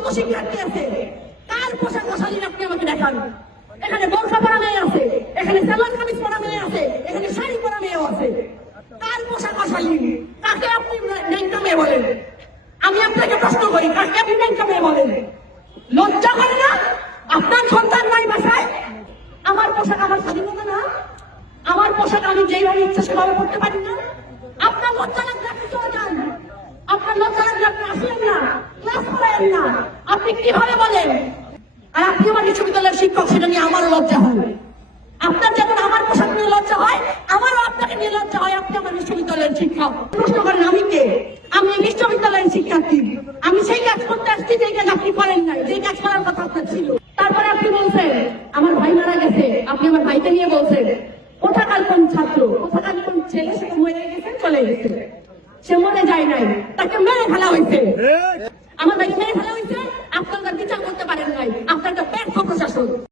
কত শিক্ষার্থী আছে, কার পোশাক মশালিন আপনি আমাকে দেখান। এখানে বোরখা পরা মেয়ে আছে, এখানে সালোয়ার কামিজ পরা মেয়ে আছে, এখানে শাড়ি পরা মেয়েও আছে। কার পোশাক মশালিন? কাকে আপনি ন্যাংটা মেয়ে বলেন? আমি আপনাকে প্রশ্ন করি, কাকে আপনি ন্যাংটা মেয়ে বলেন? লজ্জা করে না? আপনার সন্তান নাই বাসায়? আমার পোশাক আমার স্বাধীনতা না? আমার পোশাক আমি যেইভাবে ইচ্ছা সেভাবে করতে পারি না? আপনার লজ্জা লাগলে আপনি চলে যান। আপনার লজ্জা লাগলে আপনি আসেন না, ক্লাস করেন না। আপনি কিভাবে বলেন? আর আপনি আমার বিশ্ববিদ্যালয়ের শিক্ষক, সেটা নিয়ে আমারও লজ্জা হয়। আপনার যেমন আমার পোশাক নিয়ে লজ্জা হয়, আমারও আপনাকে নিয়ে লজ্জা হয়। আপনি আমার বিশ্ববিদ্যালয়ের শিক্ষক। প্রশ্ন করেন আমি কে? আমি বিশ্ববিদ্যালয়ের শিক্ষার্থী। আমি সেই কাজ করতে আসছি যে কাজ আপনি করেন নাই, যে কাজ করার কথা আপনার ছিল। তারপরে আপনি বলছেন আমার ভাই মারা গেছে, আপনি আমার ভাইকে নিয়ে বলছেন। কোথাকার কোন ছাত্র, কোথাকার কোন ছেলে সে মরে গেছে, চলে গেছে, সে মরে যায় নাই, তাকে মেরে ফেলা হয়েছে। আমার ভাইকে মেরে ফেলা হয়েছে, আপনার বিচার করতে পারেন নাই। আপনার ব্যর্থ প্রশাসন।